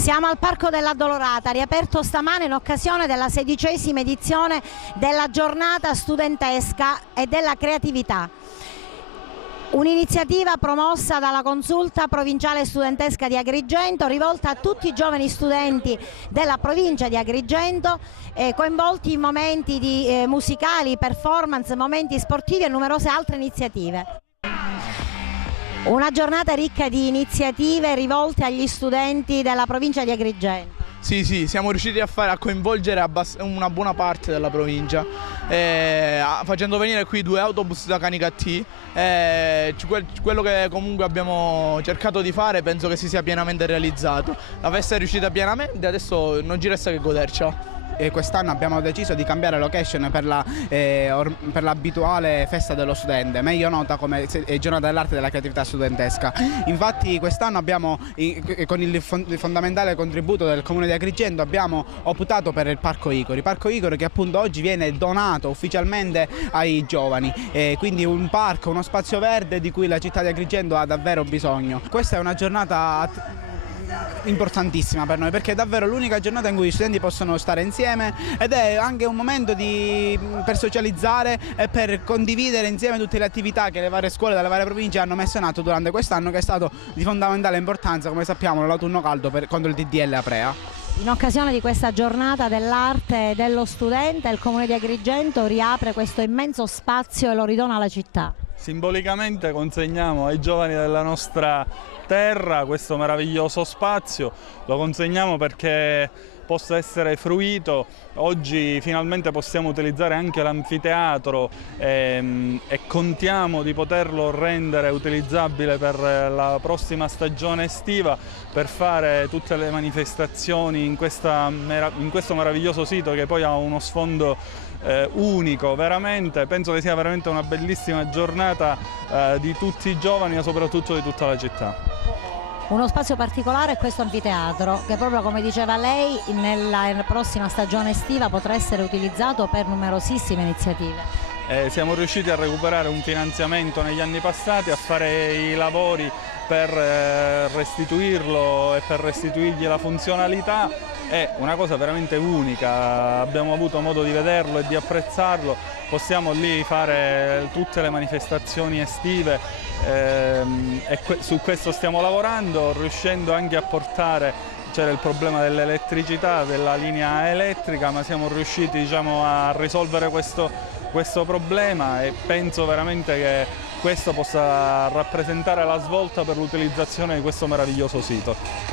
Siamo al Parco dell'Addolorata, riaperto stamane in occasione della 16ª edizione della giornata studentesca e della creatività. Un'iniziativa promossa dalla Consulta Provinciale Studentesca di Agrigento, rivolta a tutti i giovani studenti della provincia di Agrigento, coinvolti in momenti musicali, performance, momenti sportivi e numerose altre iniziative. Una giornata ricca di iniziative rivolte agli studenti della provincia di Agrigento. Sì, siamo riusciti a coinvolgere una buona parte della provincia, facendo venire qui 2 autobus da Canicattì. Quello che comunque abbiamo cercato di fare penso che si sia pienamente realizzato. La festa è riuscita pienamente, adesso non ci resta che godercela. Quest'anno abbiamo deciso di cambiare location per l'abituale festa dello studente, meglio nota come giornata dell'arte e della creatività studentesca. Infatti quest'anno abbiamo, con il fondamentale contributo del Comune di Agrigento, abbiamo optato per il Parco Icori. Parco Icori che appunto oggi viene donato ufficialmente ai giovani, quindi un parco, uno spazio verde di cui la città di Agrigento ha davvero bisogno. Questa è una giornata importantissima per noi, perché è davvero l'unica giornata in cui gli studenti possono stare insieme ed è anche un momento per socializzare e per condividere insieme tutte le attività che le varie scuole delle varie province hanno messo in atto durante quest'anno, che è stato di fondamentale importanza, come sappiamo, nell'autunno caldo contro il DDL Aprea. In occasione di questa giornata dell'arte e dello studente, il Comune di Agrigento riapre questo immenso spazio e lo ridona alla città. Simbolicamente consegniamo ai giovani della nostra terra questo meraviglioso spazio, lo consegniamo perché possa essere fruito. Oggi finalmente possiamo utilizzare anche l'anfiteatro e contiamo di poterlo rendere utilizzabile per la prossima stagione estiva, per fare tutte le manifestazioni in questo meraviglioso sito che poi ha uno sfondo unico. Veramente penso che sia veramente una bellissima giornata di tutti i giovani ma soprattutto di tutta la città. Uno spazio particolare è questo anfiteatro che, proprio come diceva lei, nella prossima stagione estiva potrà essere utilizzato per numerosissime iniziative. Siamo riusciti a recuperare un finanziamento negli anni passati, a fare i lavori per restituirlo e per restituirgli la funzionalità. È una cosa veramente unica, abbiamo avuto modo di vederlo e di apprezzarlo, possiamo lì fare tutte le manifestazioni estive e su questo stiamo lavorando, riuscendo anche a portare, c'era il problema dell'elettricità, della linea elettrica, ma siamo riusciti, diciamo, a risolvere questo problema e penso veramente che questo possa rappresentare la svolta per l'utilizzazione di questo meraviglioso sito.